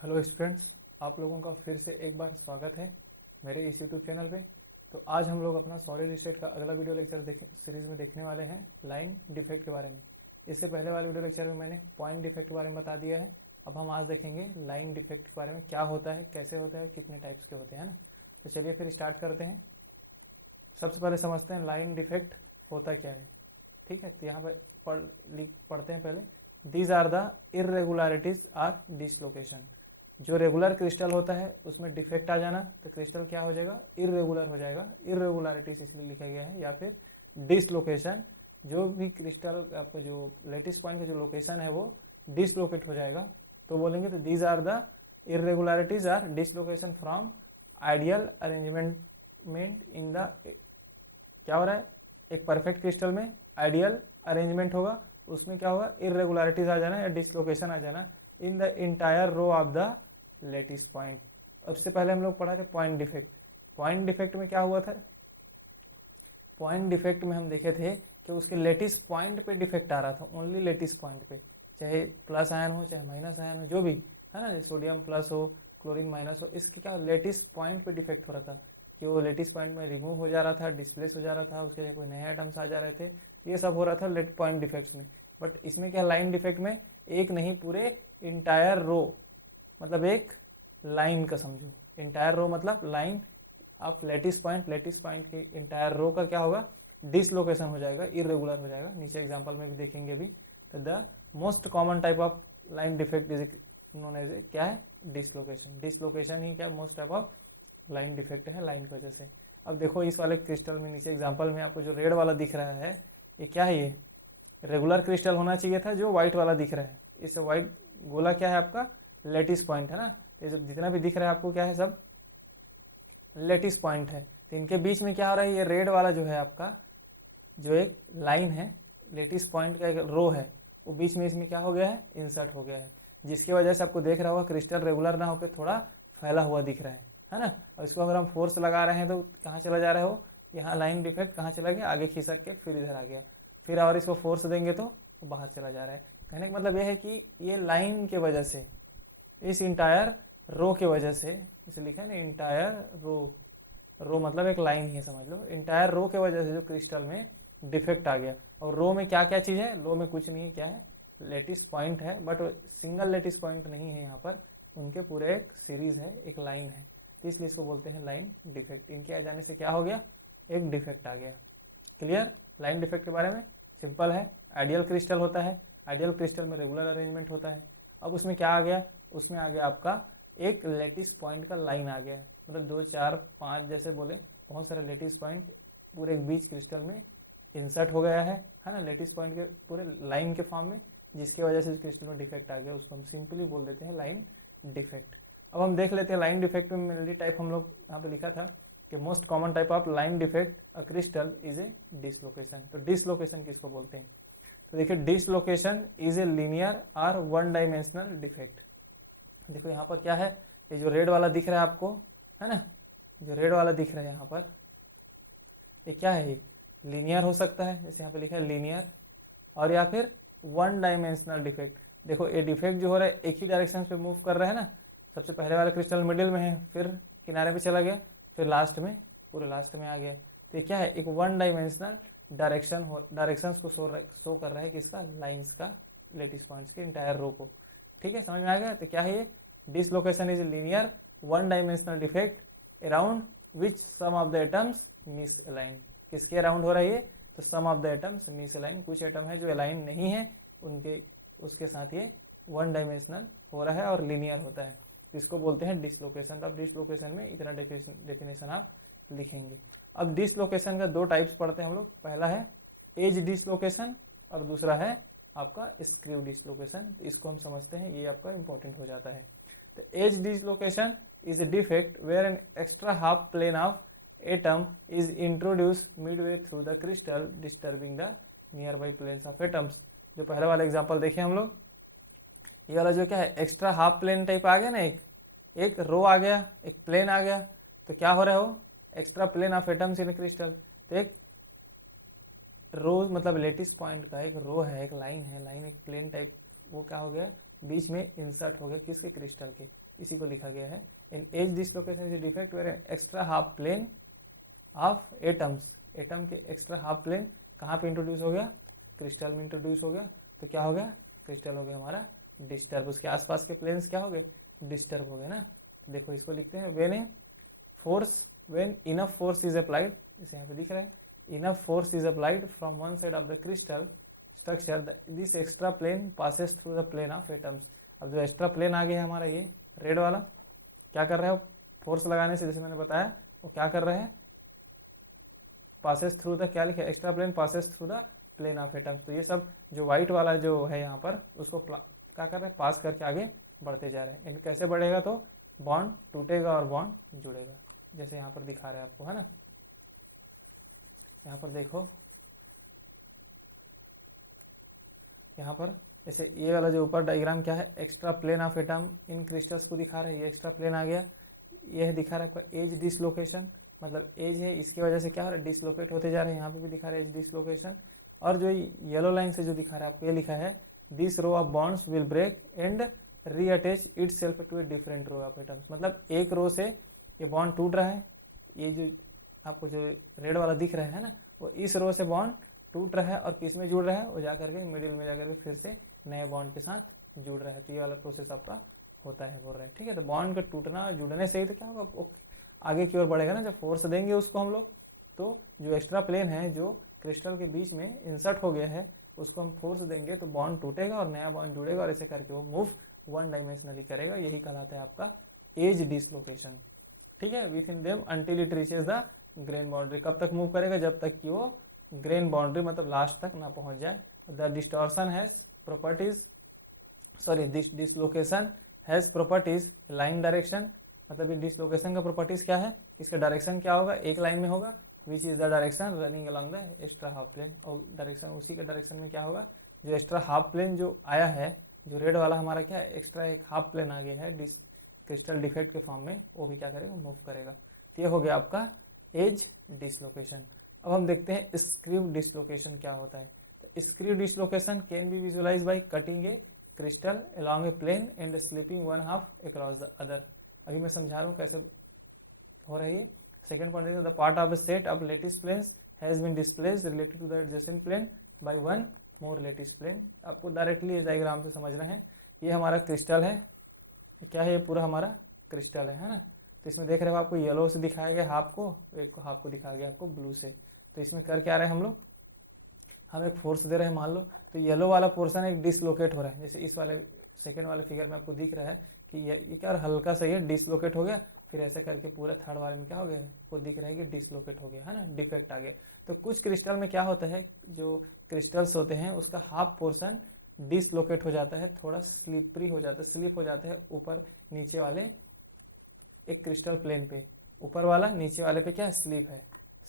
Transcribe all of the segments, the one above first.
Hello students, आप लोगों का फिर से एक बार स्वागत है मेरे इस यूट्यूब चैनल पे। तो आज हम लोग अपना सॉलिड स्टेट का अगला वीडियो लेक्चर सीरीज में देखने वाले हैं लाइन डिफेक्ट के बारे में। इससे पहले वाले वीडियो लेक्चर में मैंने पॉइंट डिफेक्ट के बारे में बता दिया है। अब हम आज देखेंगे लाइन डिफेक्ट के बारे में, क्या होता है, कैसे होता है, कितने टाइप्स के होते हैं ना। तो चलिए फिर स्टार्ट करते हैं। सबसे पहले समझते हैं लाइन डिफेक्ट होता क्या है। ठीक है, तो यहाँ पर पढ़ते हैं पहले। These are the irregularities or dislocation. जो रेगुलर क्रिस्टल होता है उसमें डिफेक्ट आ जाना तो क्रिस्टल क्या हो जाएगा, इरेगुलर हो जाएगा। इरेगुलरिटीज इसलिए लिखा गया है। या फिर डिसलोकेशन, जो भी क्रिस्टल आपका जो लेटिस पॉइंट का जो लोकेशन है वो डिसलोकेट हो जाएगा तो बोलेंगे तो these are the irregularities or dislocation from ideal arrangement in the. क्या हो रहा है, एक परफेक्ट क्रिस्टल में आइडियल अरेंजमेंट होगा, उसमें क्या होगा, इरेगुलरिटीज आ जाना या डिसलोकेशन आ जाना in the entire row of the lattice point. अब से पहले हम लोग पढ़ा थे पॉइंट डिफेक्ट। पॉइंट डिफेक्ट में क्या हुआ था, पॉइंट डिफेक्ट में हम देखे थे कि उसके लेटिस पॉइंट पे डिफेक्ट आ रहा था, ओनली लेटिस पॉइंट पे, चाहे प्लस आयन हो चाहे माइनस आयन हो, जो भी है ना, सोडियम प्लस हो क्लोरीन माइनस हो, इसके क्या लेटिस पॉइंट पे डिफेक्ट हो रहा था कि वो लेटिस पॉइंट में रिमूव हो जा रहा था, डिस्प्लेस हो जा रहा था, उसके लिए कोई नए आइटम्स आ जा रहे थे। ये सब हो रहा था लेट पॉइंट डिफेक्ट्स में। बट इसमें क्या, लाइन डिफेक्ट में एक नहीं, पूरे इंटायर रो, मतलब एक लाइन का समझो, इंटायर रो मतलब लाइन ऑफ लेटिस पॉइंट की इंटायर रो का क्या होगा, डिसलोकेशन हो जाएगा, इरेगुलर हो जाएगा। नीचे एग्जांपल में भी देखेंगे भी। तो the most common type of line defect is known as क्या है, डिसलोकेशन। डिसलोकेशन ही क्या most type of line defect है लाइन की वजह से। अब देखो इस वाले क्रिस्टल में नीचे एग्जांपल में आपको जो रेड वाला दिख रहा है, ये क्या है, ये रेगुलर क्रिस्टल होना चाहिए था, जो व्हाइट वाला दिख रहा है। इस व्हाइट गोला क्या है आपका, लेटिस पॉइंट है ना। तो जब जितना भी दिख रहा है आपको क्या है, सब लेटिस पॉइंट है। तो इनके बीच में क्या हो रहा है, ये रेड वाला जो है आपका, जो एक लाइन है, लेटिस पॉइंट का एक रो है, वो बीच में इसमें क्या हो गया है, इंसर्ट हो गया है, जिसकी वजह से आपको देख रहा होगा क्रिस्टल रेगुलर ना होकर थोड़ा फैला हुआ दिख रहा है ना। और इसको अगर हम फोर्स लगा रहे हैं तो कहाँ चला जा रहा है वो, यहाँ लाइन डिफेक्ट कहाँ चला गया, आगे खिसक के फिर इधर आ गया, फिर और इसको फोर्स देंगे तो वो बाहर चला जा रहा है। कहने का मतलब ये है कि ये लाइन के वजह से, इस इंटायर रो के वजह से, इसे लिखा है ना इंटायर रो, रो मतलब एक लाइन ही है समझ लो, इंटायर रो के वजह से जो क्रिस्टल में डिफेक्ट आ गया। और रो में क्या क्या चीज़ है, रो में कुछ नहीं है, क्या है, लेटिस पॉइंट है, बट सिंगल लेटिस पॉइंट नहीं है यहाँ पर, उनके पूरे एक सीरीज है, एक लाइन है, तो इसलिए इसको बोलते हैं लाइन डिफेक्ट। इनके आ जाने से क्या हो गया, एक डिफेक्ट आ गया। क्लियर। लाइन डिफेक्ट के बारे में सिंपल है। आइडियल क्रिस्टल होता है, आइडियल क्रिस्टल में रेगुलर अरेंजमेंट होता है। अब उसमें क्या आ गया, उसमें आ गया आपका एक लेटिस पॉइंट का लाइन आ गया, मतलब 2 4 5 जैसे बोले, बहुत सारे लेटिस पॉइंट पूरे एक बीच क्रिस्टल में इंसर्ट हो गया है ना, लेटिस पॉइंट के पूरे लाइन के फॉर्म में, जिसकी वजह से क्रिस्टल में डिफेक्ट आ गया, उसको हम सिंपली बोल देते हैं लाइन डिफेक्ट। अब हम देख लेते हैं लाइन डिफेक्ट में मेनली टाइप हम लोग यहाँ पे लिखा था कि most common type of line defect a crystal is a dislocation. तो डिसलोकेशन किसको बोलते हैं, तो देखिए डिसलोकेशन इज ए लीनियर और वन डायमेंशनल डिफेक्ट। देखो यहाँ पर क्या है, ये जो रेड वाला दिख रहा है आपको, है ना, जो रेड वाला दिख रहा है यहाँ पर, ये क्या है, एक लीनियर हो सकता है, जैसे यहाँ पे लिखा है लीनियर, और या फिर वन डायमेंशनल डिफेक्ट। देखो ये डिफेक्ट जो हो रहा है एक ही डायरेक्शन पे मूव कर रहा है ना, सबसे पहले वाला क्रिस्टल मिडिल में है, फिर किनारे पे चला गया, फिर लास्ट में, पूरे लास्ट में आ गया। तो ये क्या है, एक वन डायमेंशनल डायरेक्शंस को शो कर रहा है किसका, लाइंस का, लेटिस पॉइंट्स के इंटायर रो को। ठीक है, समझ में आ गया। तो क्या है ये, dislocation is linear one dimensional defect around which some of the atoms misalign. किसके अराउंड हो रहा है ये, तो some of the atoms misalign, कुछ एटम है जो अलाइन नहीं है उनके, उसके साथ ये वन डायमेंशनल हो रहा है और लीनियर होता है, इसको बोलते हैं डिसलोकेशन। तो अब डिसलोकेशन में इतना डेफिनेशन आप लिखेंगे। अब डिसलोकेशन का दो टाइप्स पढ़ते हैं हम लोग, पहला है एज डिसलोकेशन और दूसरा है आपका स्क्रीव डिसलोकेशन। तो इसको हम समझते हैं, ये आपका इंपॉर्टेंट हो जाता है। तो edge dislocation is a defect where an extra half plane of atom is introduce midway through the crystal disturbing the nearby planes of atoms. जो पहले वाला एग्जाम्पल देखे हम लोग, ये वाला जो क्या है, एक्स्ट्रा हाफ प्लेन टाइप आ गया ना, एक रो आ गया, एक प्लेन आ गया, तो क्या हो रहा है, वो extra plane of atoms in crystal. तो एक रो मतलब लेटिस पॉइंट का एक रो है, एक लाइन है, लाइन एक प्लेन टाइप, वो क्या हो गया, बीच में इंसर्ट हो गया, किसके, क्रिस्टल के, इसी को लिखा गया है। In edge dislocation is defect where extra half plane of atoms, atom के एक्स्ट्रा हाफ प्लेन कहाँ पे इंट्रोड्यूस हो गया, क्रिस्टल में इंट्रोड्यूस हो गया, तो क्या हो गया, क्रिस्टल हो गया हमारा डिस्टर्ब, उसके आसपास के प्लेन्स क्या हो गए, डिस्टर्ब हो गए ना। तो देखो इसको लिखते हैं when enough force is applied, जैसे यहाँ पे दिख रहा है, enough force is applied from one side of the crystal structure this extra plane passes through the plane of atoms. अब जो एक्स्ट्रा प्लेन आ गया है हमारा ये रेड वाला, क्या कर रहा है, फोर्स लगाने से जैसे मैंने बताया वो क्या कर रहे हैं, पासेस थ्रू द, क्या लिखा है, extra plane passes through the plane of atoms. तो ये सब जो व्हाइट वाला जो है यहाँ पर उसको क्या कर रहे हैं, पास करके आगे बढ़ते जा रहे हैं। इन कैसे बढ़ेगा, तो बॉन्ड टूटेगा और बॉन्ड जुड़ेगा, जैसे यहाँ पर दिखा रहे हैं आपको, है ना। यहाँ पर देखो, यहाँ पर जैसे ये वाला जो ऊपर डायग्राम क्या है, extra plane of atom in crystals को दिखा रहा है, ये एक्स्ट्रा प्लेन आ गया, यह दिखा रहा है आपका एज डिसलोकेशन, मतलब एज है इसकी वजह से क्या हो रहा है, डिसलोकेट होते जा रहे हैं, यहाँ पे भी दिखा रहा है एज डिसलोकेशन। और जो येलो लाइन से जो दिखा रहा है आपको, ये लिखा है this row of bonds will break and reattach itself to a different row of atoms, मतलब एक रो से ये बॉन्ड टूट रहा है, ये जो आपको जो रेड वाला दिख रहा है ना, वो इस रो से बॉन्ड टूट रहा है और किस में जुड़ रहा है, वो जाकर के मिडिल में जाकर के फिर से नए बॉन्ड के साथ जुड़ रहा है। तो ये वाला प्रोसेस आपका होता है, बोल रहे हैं, ठीक है। तो बॉन्ड का टूटना जुड़ने से ही तो क्या होगा, आगे की ओर बढ़ेगा ना, जब फोर्स देंगे उसको हम लोग, तो जो एक्स्ट्रा प्लेन है जो क्रिस्टल के बीच में इंसर्ट हो गया है उसको हम फोर्स देंगे तो बॉन्ड टूटेगा और नया बॉन्ड जुड़ेगा और ऐसे करके वो मूव वन डायमेंशनली करेगा, यही कहलाता है आपका एज डिसलोकेशन, ठीक है। With in them until it reaches the grain boundary, कब तक मूव करेगा, जब तक कि वो ग्रेन बाउंड्री मतलब लास्ट तक ना पहुंच जाए। The distortion has properties, sorry this dislocation has properties line direction, मतलब ये डिसलोकेशन का प्रॉपर्टीज क्या है, इसका डायरेक्शन क्या होगा, एक लाइन में होगा, which is the direction running along the extra half plane, और डायरेक्शन उसी के डायरेक्शन में क्या होगा, जो एक्स्ट्रा हाफ प्लेन जो आया है, जो रेड वाला हमारा क्या है, एक्स्ट्रा एक हाफ प्लेन आ गया है क्रिस्टल डिफेक्ट के फॉर्म में, वो भी क्या करेगा, मूव करेगा। तो ये हो गया आपका एज डिसलोकेशन। अब हम देखते हैं स्क्रीव डिसलोकेशन क्या होता है। तो screw dislocation can be visualise by cutting a crystal along a plane and slipping one half across the other. अभी मैं समझा रहा हूँ कैसे हो रही है। सेकंड पॉइंट है the part of a set of lattice planes has been displaced related to the adjacent plane by one more lattice plane. आपको डायरेक्टली इस डायग्राम से समझना है, ये हमारा क्रिस्टल है, क्या है, ये पूरा हमारा क्रिस्टल है ना। तो इसमें देख रहे हो आपको येलो से दिखाया गया हाफ को, एक हाफ को दिखाया गया आपको ब्लू से। तो इसमें कर क्या रहे हैं हम लोग, हम एक फोर्स दे रहे हैं मान लो, तो येलो वाला पोर्शन एक डिसलोकेट हो रहा है, जैसे इस वाले सेकंड वाले फिगर में आपको दिख रहा है कि ये क्या हल्का सा ये डिसलोकेट हो गया, फिर ऐसे करके पूरा थर्ड वाले में क्या हो गया, आपको दिख रहा है कि डिसलोकेट हो गया है ना, डिफेक्ट आ गया। तो कुछ क्रिस्टल में क्या होता है, जो क्रिस्टल्स होते हैं उसका हाफ पोर्शन डिसलोकेट हो जाता है, थोड़ा स्लिपरी हो जाता है, स्लिप हो जाता है ऊपर नीचे वाले एक क्रिस्टल प्लेन पे, ऊपर वाला नीचे वाले पे क्या स्लिप है,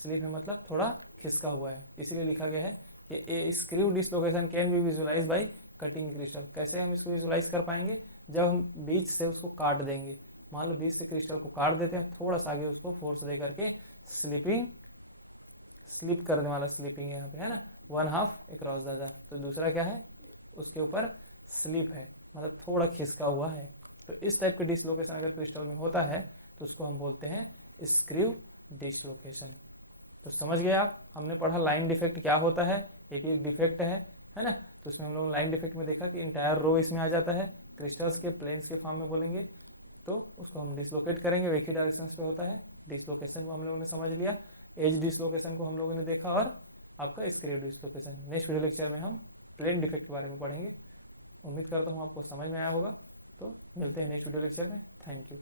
स्लिप है मतलब थोड़ा खिसका हुआ है, इसीलिए लिखा गया है कि screw dislocation can be visualise by cutting crystal. कैसे हम इसको विजुअलाइज कर पाएंगे, जब हम बीच से उसको काट देंगे, मान लो बीच से क्रिस्टल को काट देते हैं, थोड़ा सा आगे उसको फोर्स दे करके स्लिप करने वाला स्लिपिंग यहाँ पे है ना, one half across the other. तो दूसरा क्या है, उसके ऊपर स्लिप है मतलब थोड़ा खिसका हुआ है। तो इस टाइप के डिसलोकेशन अगर क्रिस्टल में होता है तो उसको हम बोलते हैं स्क्रू डिसलोकेशन। तो समझ गए आप, हमने पढ़ा लाइन डिफेक्ट क्या होता है, ये भी एक डिफेक्ट है ना। तो उसमें हम लोग लाइन डिफेक्ट में देखा कि इंटायर रो इसमें आ जाता है, क्रिस्टल्स के प्लेन्स के फॉर्म में बोलेंगे तो उसको हम डिसलोकेट करेंगे, एक ही डायरेक्शन पे होता है। डिसलोकेशन को हम लोगों ने समझ लिया, एज डिसलोकेशन को हम लोगों ने देखा और आपका screw dislocation. Next video lecture में हम प्लेन डिफेक्ट के बारे में पढ़ेंगे। उम्मीद करता हूँ आपको समझ में आया होगा। तो मिलते हैं नेक्स्ट वीडियो लेक्चर में। Thank you.